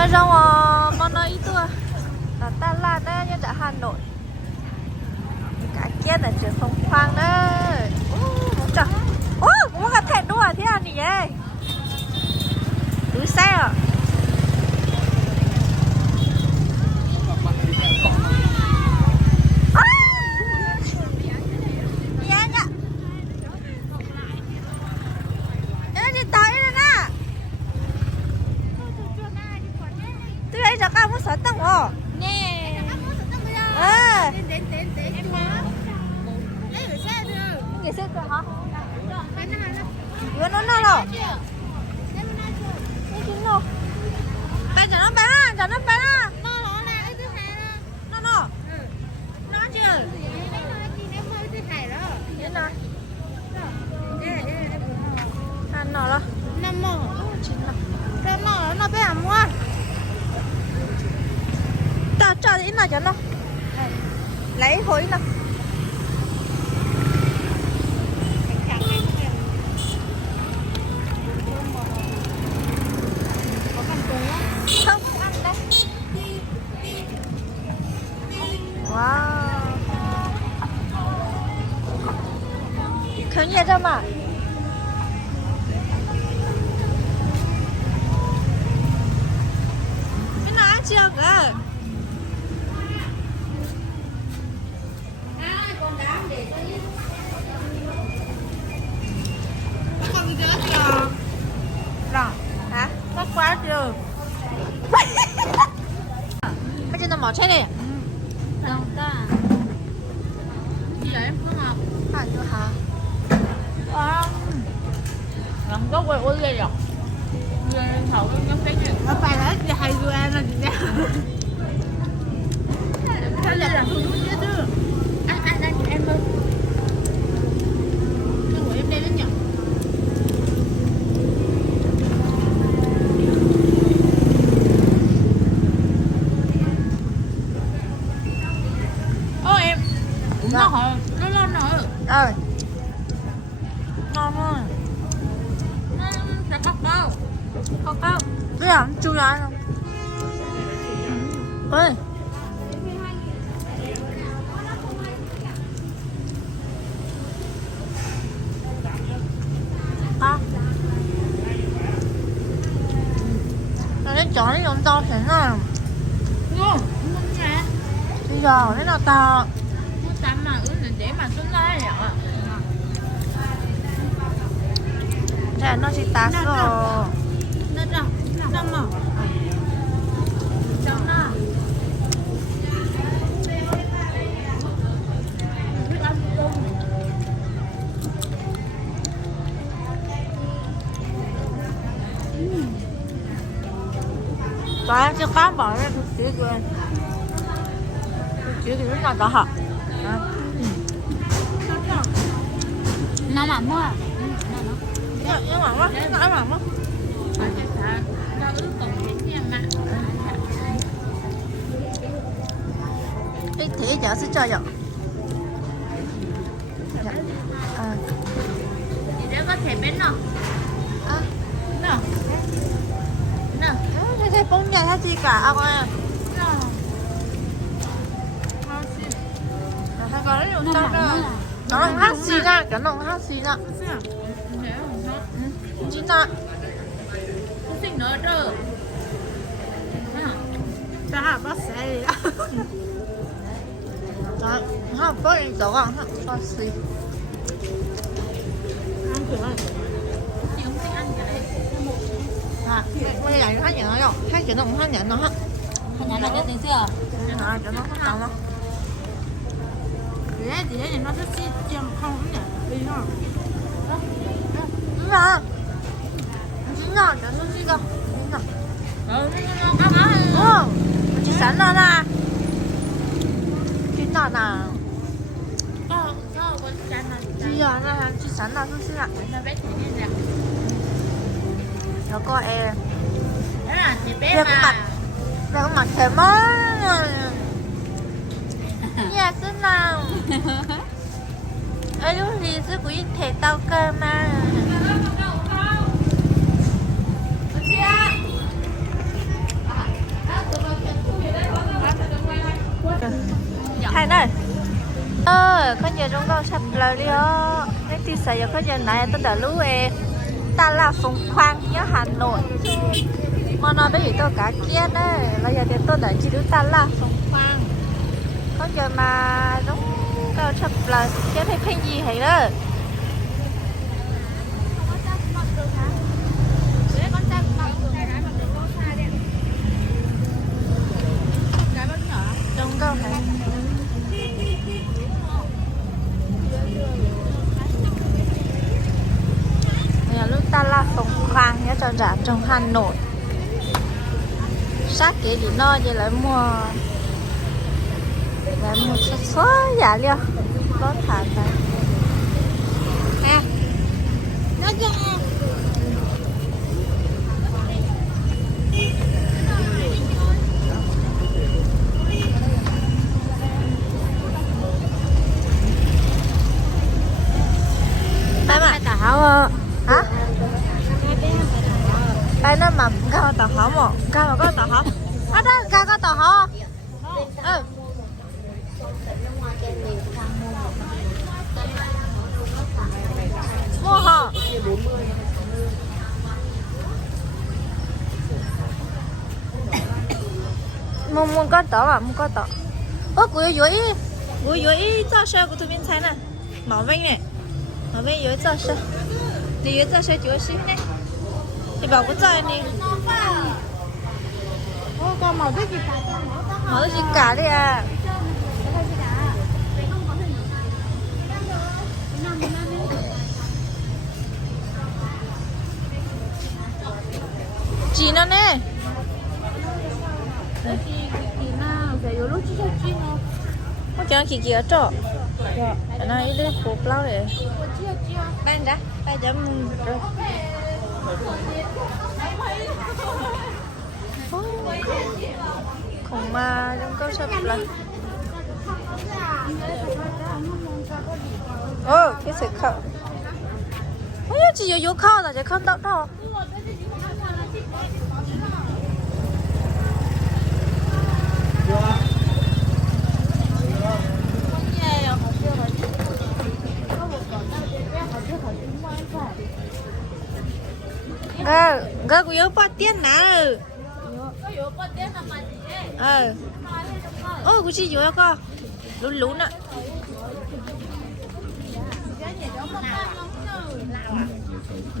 Bây giờ con nói ý tôi là ta là đây như tại Hà Nội. Cái kia là trường Phong Khoang đấy. Trời. Cũng gặp thẹn đua thế à nhỉ? Túi xe à? Sợ tăng hả? Nè. Đến em có. Lấy gửi xe chưa? Gửi xe rồi hả? Cái nào đó. Vừa nó rồi. Nó bây giờ nó bé á, giờ nó bé á. Nó là cái thứ hai đó. Nó. Nó chưa? Em mới thứ hai đó. Thế nào? Em Ăn nó đó. năm mỏ. Cái mỏ nó bé à mua. Cho ít nào cho nó lấy hối nào không ăn đấy. Wow khởi nhiệt ra mà cái nào ăn chưa cơ. Con rớt chưa? Rồi, hả? Có quá chưa? Bây giờ nó mở chết đi. Đâu ta? Gì vậy em không học? Hả chưa hả? Làm có quay ôi ghê rồi. Ghê thầu giống cái gì? Nó phải là gì hay rồi anh là gì vậy? Thế là làm không đúng chứ chứ. Anh em ơi. Cái của em đây đến nhỉ? Ô em. Cũng nó hả? Nó lên rồi. Ngon thôi. Sẽ khóc đâu. Không có. Cái nào cũng chưa ăn không? Ơi. Nó chọn cái giống to thế nào? Ngon. Ngon nha. Bây giờ thế nào to? Nó tắm mà ướt để mà xuống đây ạ. Thế nó chỉ tá rồi. Nó đâu? Đâu mà? Đâu nào? Và cho cá bỏ ra thực chỉ của em. Chỉ thì rất là to hả? Nó mà mua. Nhưng mà quá, nó mà quá. Nó ướt còn cái nhà mà. Ít thì giờ sẽ cho rồi. Thì đó có thể bên nào? Nào. Nào. Thế bông nhà thế gì cả ông ơi. Nào. Nó có rất nhiều sao đâu. Nó là hát xì ra, cái nó hát xì ra. Chính là Xinh nữa rồi. ta bác sĩ. Đó, nó có những chỗ ăn bác sĩ. Ăn thử ăn. Chị không thích ăn cái đấy. Bây giờ nó hát nhở rồi, hát chữ nó cũng hát nhở nó hát. Không nhắn là cái gì chưa? Cho nó hát tao Thì đấy nó rất xinh, chẳng không nhỉ? Đi không? đúng rồi. Chính là cho nó gì cơ. Nó Chị sẵn ra nè. Chính là nè. có chán là Chị giờ nè, chị sẵn là sushi ạ. nó bé thế này nè. Nó có em. Đó là thì bé Đây có mặt. mà. Đây có mặt thèm á. Dạ cứ nào. Ê lúc thì sư của ít thể tao cơ mà. thay này có giờ chúng con sắp lời đi đó cái tí sợ giờ có giờ này tôi đã lú ta là Phùng Khoang nhớ Hà Nội mà nói với tôi cả kia đấy bây giờ thì tôi đã chỉ được ta là Phùng Khoang có giờ mà đúng con sắp lời chứ thấy phim gì hay đó đúng không hả nhà lúc ta là Phùng Khoang nhớ cho rạp trong Hà Nội sát cái gì no vậy lại mua số giả liêu có thả tay ha nó chưa ba mà tao hả đây nó mà cao tao hả mà cao mà có tao hả đó cao có tao hả mua hả mua có tao à mua có tao của dưới造车của tụi mình猜nè Mạo Vinh này Mạo Vinh dưới造车你dưới造车90呢你bảo có chơi đi con màu thích gì cả mở gì cả đi à chị nó nè có cho chị kia cho cái này đi cục lâu để ban ra ban chấm rồi khủng mà trong câu sập là cái sự khẩu ôi chỉ vô khâu là chỉ không tao đâu gơ của yếu bắt tiền nào của chị yếu co lún lún ạ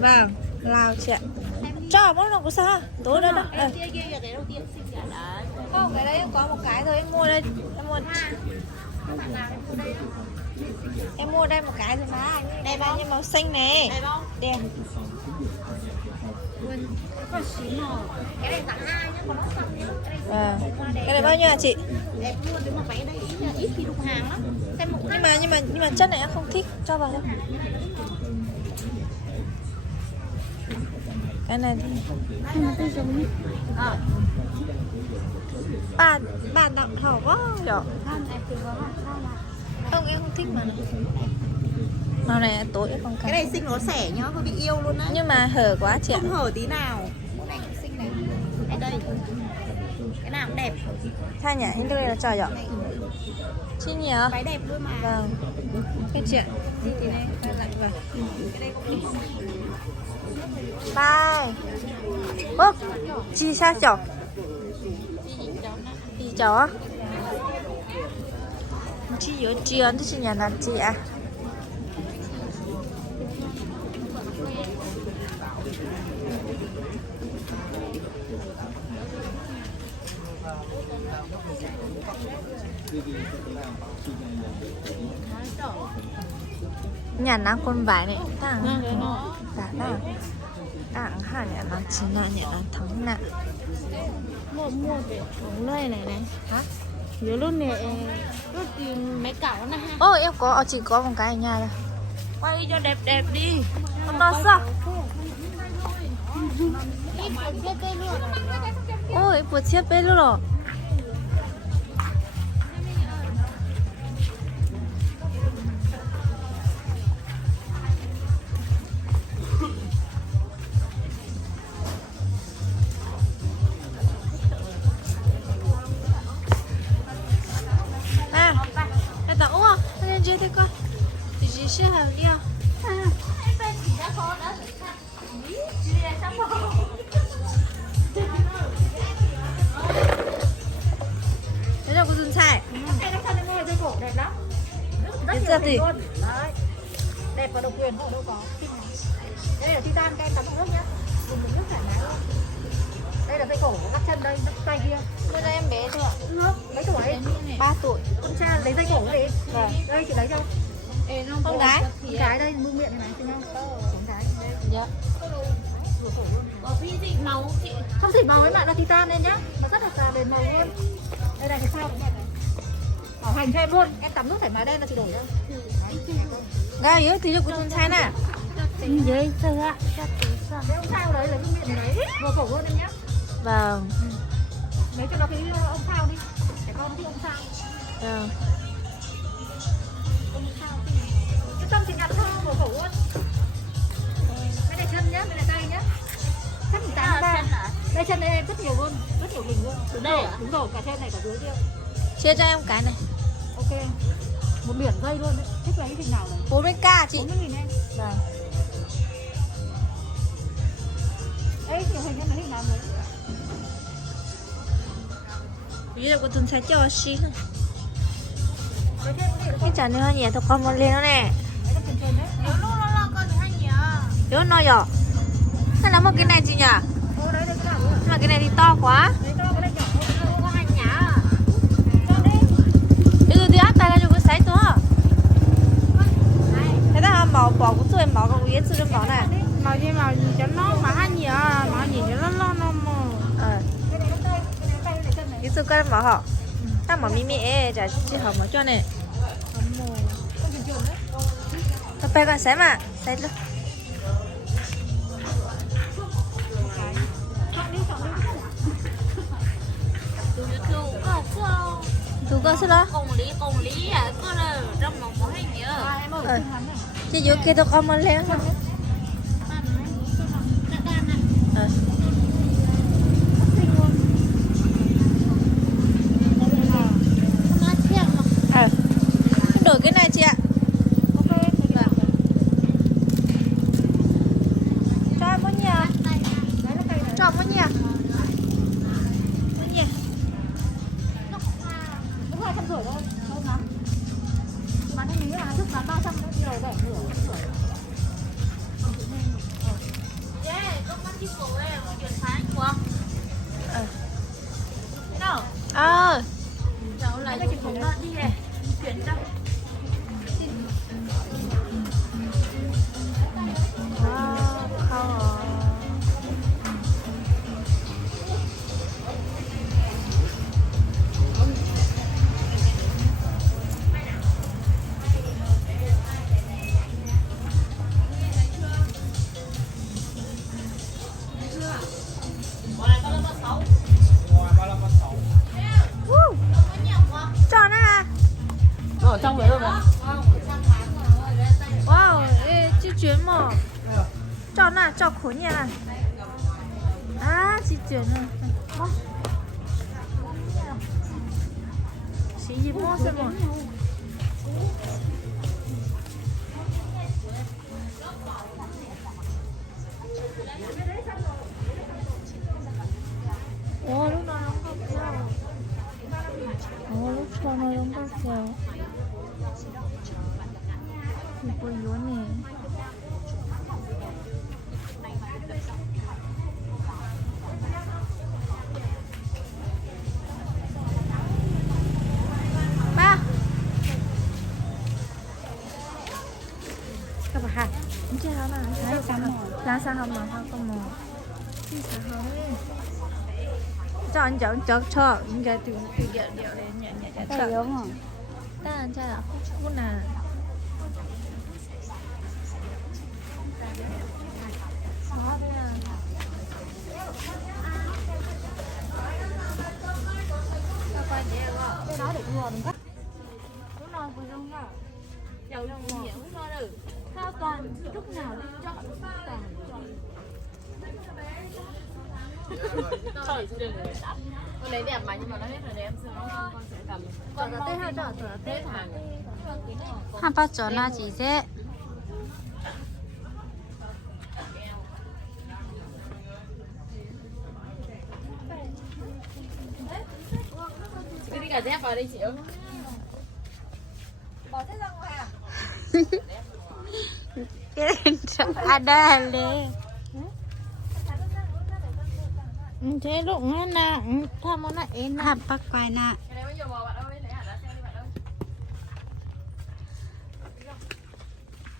vâng Lào chị ạ cho món nào của sao tối đó đó không cái đấy có một cái thôi em mua đây em mua đây một cái rồi mà đây bao nhiêu màu xanh này đẹp cái này tặng 2 nhá, còn nó xong nhá. Cái này bao nhiêu hả chị? Đẹp luôn, nếu mà váy đây ít khi đụng hàng lắm. Xem một nhưng mà chất này em không thích cho vào thôi. Cái này bà đặng hảo quá rồi. Không em không thích mà này. Màu này tối không cái này xinh nó xẻ nhá, hơi bị yêu luôn đấy. Nhưng mà hở quá chị ạ. Không hở tí nào. Cái này cũng xinh này. Đây. Cái nào cũng đẹp. Thay nhỉ, anh đây là trời ạ. Chị nhỉ? Váy đẹp luôn mà. Vâng. Cái chị ạ. Đi tí này, phải lạnh vào. Cái đây cũng đẹp. Bye. Ơ, chị sao chở? Chị chở á? Chị ở trường thì chị nhà làm chị à? Nhà nó con vải này tặng tặng hà nhà nó chỉ là nhà nó thắng nặng mua để uống này này hả? Nhớ luôn nè lúc tìm mấy cảo này ha. Ô em có chỉ có một cái ở nhà thôi quay đi cho đẹp đẹp đi không lo sao ôi buổi chiếc bên luôn rồi 适合用。Đấy là của dân菜. Cái nó thân môi dây cổ đẹp lắm. Rất Đến nhiều giờ hình thì- luôn. Đấy. Đẹp và độc quyền không đâu có. Đây là titan kem tắm bằng nước nhá. Dùng bằng nước thoải mái luôn. Đây là dây cổ của các chân đây, tay kia. Đây là em bé thôi ạ. Nước mấy tuổi? 3 tuổi. Con trai lấy dây cổ cái gì? Vâng. Đây chị lấy cho. Con gái. Con gái đây, mương miệng này này xem nhau. Con gái. Đây. Dạ. Vừa cổ luôn. Không thịt màu ấy bạn, là titan lên nhá. Nó rất là già bền màu luôn. Đây này cái sao cũng đẹp này. Bảo hành cho em luôn. Em tắm nước thoải mái đen là chị đổi cho. Đây, yếu thì của dân菜nè. Vậy sao ạ? Cái ông sao đấy, lấy cái miệng này đấy. Vừa cổ luôn em nhá. Vâng. Lấy cho nó cái ông sao đi. Trẻ con thích ông sao. Vâng. Ông sao thì cái tâm thì nhặt thôi, vừa cổ luôn. Cái này chân nhá, cái này tay nhá. Chắc mình 83. Đây chân đây em rất nhiều luôn, rất nhiều hình luôn. Đúng rồi, đúng rồi, cả trên này cả dưới kia. Chia cho em cái này. Ok. Một biển dây luôn đấy. Thích lấy hình nào này? 40k chị. 40.000 em. Vâng. Đấy, nhiều hình em lấy hình nào đấy. Bây giờ của dân菜叫xí này. Cái trên cũng Cái chả nữa nhỉ, tôi con một lên nó nè. đấy là trên đấy. Yếu nó nhỏ. Hay là một cái này chị nhỉ? Đấy cái nào nữa? Nhưng mà cái này thì to quá. Đấy to cái này nhỏ hơn. Có hành nhá. Cho đi. Bây giờ thì áp tay ra cho cái sấy nữa. Thế là màu bỏ cũng rồi màu còn yến chưa màu này. Màu gì màu cho nó mà hai nhỉ, màu gì cho nó lo mà. Cái này nó tay, cái này tay này chân này. Yến chưa cái màu họ. Ta màu mì mì chả chỉ hợp màu cho này. Không trường trường đấy. Tập bé con sấy mà, sấy luôn. Chọn đi. Thu cơ xin đó. Em ơi, xin hắn này. Chị dưới kia tôi con một lên không? Đổi cái này chị ạ. Ok, thế đi nào. Cho em một nhà. Đấy là cây này. Cho một nhà. Một nhà. Đúng 250 thôi, không lắm. Bán không nghĩ là thức bán 300 đấy, nhiều rẻ nửa. Ờ. Cái chị cũng đi này. Chuyển cho. Không. Cho nó à. Ở trong đấy rồi mà. Wow, ê, chị chuyển mà. Cho nó, cho khổ nhỉ à. À, chị chuyển rồi. Chị gì mua xem mà. Ồ, lúc nào nó không theo. Ồ, lúc sau nó không theo. 이거 이거네. Ba. Các bạn hả? Không chơi hả mà? Ra sao không mà không mà. Sao không? Cho anh cho anh cái từ điệu lên nhẹ nhẹ Đây đúng không? Ta anh chơi là không nào. Cái đó để vừa mình cắt. Lúc nào vừa không nhá. Dầu dầu nhiều lúc nào được. Sao toàn lúc nào đi chọn toàn chọn. Trời ơi, con lấy đẹp mà nhưng mà nó hết rồi đấy em xin nó con sẽ cầm. Còn là tê hai trò tê Hết hàng. 한 바퀴 나지세 cả dép vào đi chị ơi. Bỏ thế ra ngoài à? Ada le. Thế lúc nè, tham nó em Hạp bác quay nè. cái này bao nhiêu bò bạn ơi, lấy hạt đá xem đi bạn ơi.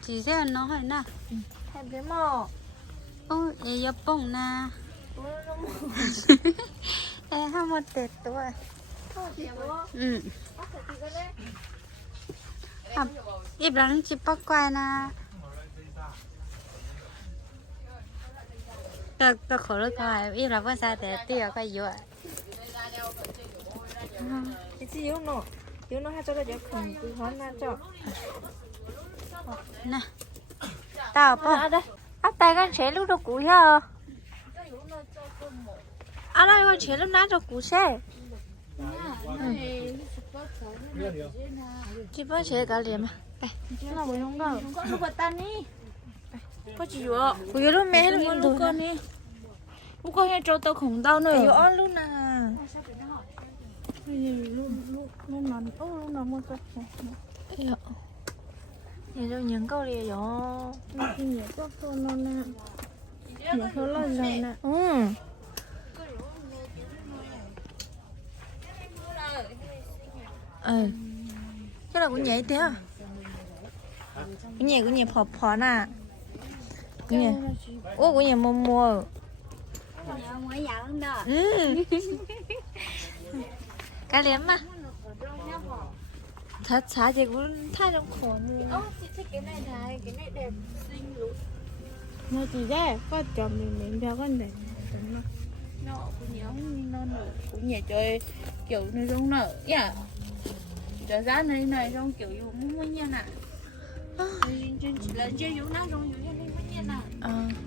Chỉ sẽ nó hỏi nè. Thêm cái mỏ. Ôi, ấy yapong nè. Ê, không một tết tuổi. Ừ. Hạp, ít lắm chỉ bác quay nè. Tôi khổ lắm coi, ít là bác xa để tiêu cái dụ. Cái gì yếu nó hay cho cái khủng từ hóa na cho. Nè. Tao bác. Áp tay con chế lúc đó cũ hả? À đây con chế lúc nãy cho cũ xe. Chị bác chế cả liền mà. Đây. Nó mới không đâu. Con lúc bật tan đi. Có gì vậy? Ủa lúc mẹ lúc Lúc con đi. Lúc con hay cho tao khủng đau nữa. Ủa ăn luôn nè. Lúc nó mua cái Ủa. Nhà đâu những câu liền vậy? thì nhiều có con nó nè. Nhiều có lo rồi nè. Ừ. Ừ. Cái là cũng nhảy thế à? Cái nhảy phò nè. Cái nhảy. Ủa cái nhảy mua. Mới giàu hơn đó. Ừ. Cá liếm mà. Thật xá chị cũng thay trong khổ nữa. Chị thích cái này này, cái này đẹp xinh luôn. Nó chỉ ra có chồng mình theo con này. Nó cũng nhớ Nó nở cũng nhẹ chơi kiểu nó giống nở nhá. Trở ra này trong kiểu dùng muốn nha nè. Chỉ là chơi dùng nó dùng như này muốn nha nè.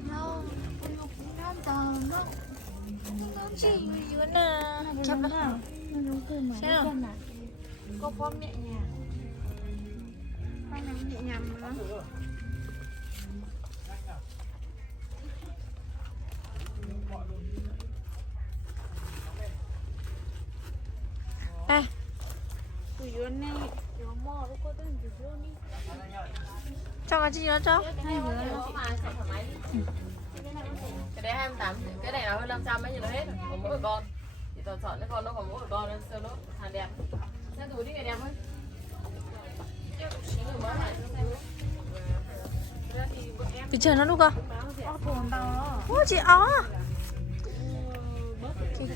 nó cũng nó tờ nó Chị dưới nè. Chắp đó. nó giống từ mà Xem nào. có form nhẹ nhàng. Phong nhẹ nhàng mà. Đây. Củ dứa này, dứa mò nó có tên dứa đi. Cho cái gì nó cho? Hai dứa. Cái đấy 28, cái này là hơn 500 ấy, nhưng nó hết rồi, còn mỗi một con. Thì toàn chọn cái con nó còn mỗi một con, nó sơ nó hàng đẹp. Xem túi đi ngày đẹp thôi. Bị chờ nó lúc không? Ủa chị ó.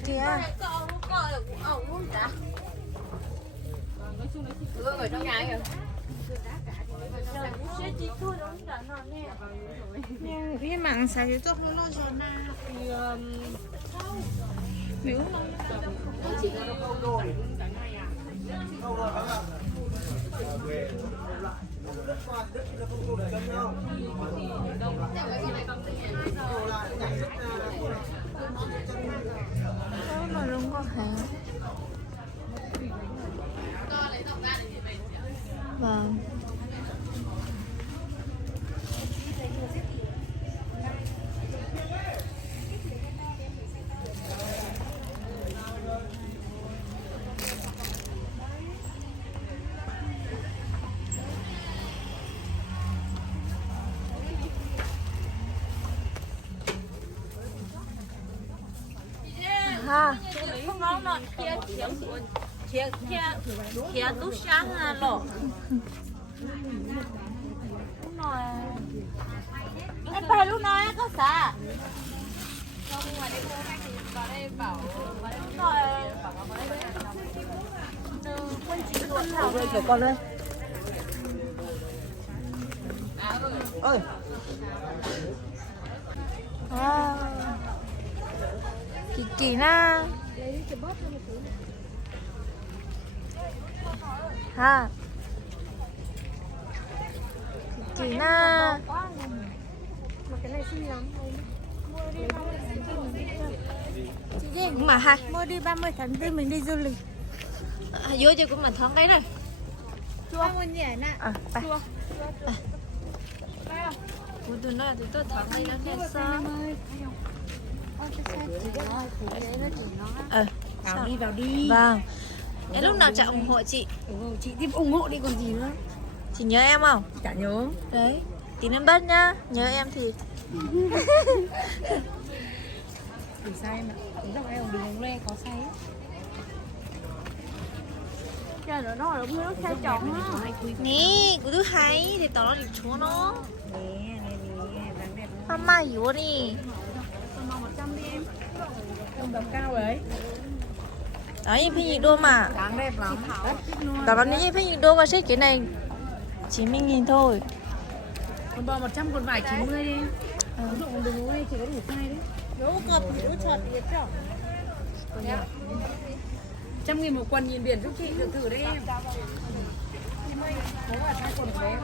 Kìa. Người trong nhà kìa. Nhưng cái mạng xài cái tốt nó rồi na thì nếu nó Chỉ là nó không đổi. Mà đúng có hàng. Vâng. Ha. Không nóng nọ, kia tút sáng lọ. Em phải lúc nói có xả. Kiểu con đây. Ơi. Kỳ na. Ha. Kỳ na. mà cái này xinh lắm. Chị Duyên cũng mà hai. Mua đi 30 tháng 4 mình đi du lịch. Vô cho cũng mà thoáng đấy rồi. Chua mua nhỉ nè.ไปtôi nói thì tôi thoáng đây nó đẹp sao? Ôi cái xe chỉ là phủ đấy nó chỉ nó. Vào đi vào đi. Vâng. Em lúc nào chả ủng hộ chị. Đúng rồi, chị tiếp ủng hộ đi còn gì nữa. Chị nhớ em không? Chả nhớ. Đấy, tí nữa bắt nhá. Nhớ em thì Đừng sai em ạ. Đúng rồi em đừng uống le có say á. Trời ơi, nó là đúng nước sai chọn á. 니 구두 하이 thì tao nói đi chúa nó. Nè, dáng đẹp. Mama yếu đi. Con mong 100 đi em. Không đập cao đấy. Đấy, phi nhị đô mà. Dáng đẹp lắm. Tao nói như phi nhị đô và xích cái này 90.000 thôi. Con bò 100 con vải 90 đi. Ví dụ đừng uống chỉ có đủ size đấy. Đủ cọp, đủ chọt đi chứ. 100.000 một quần nhìn biển giúp chị được thử đấy em. Nếu mà sai quần bé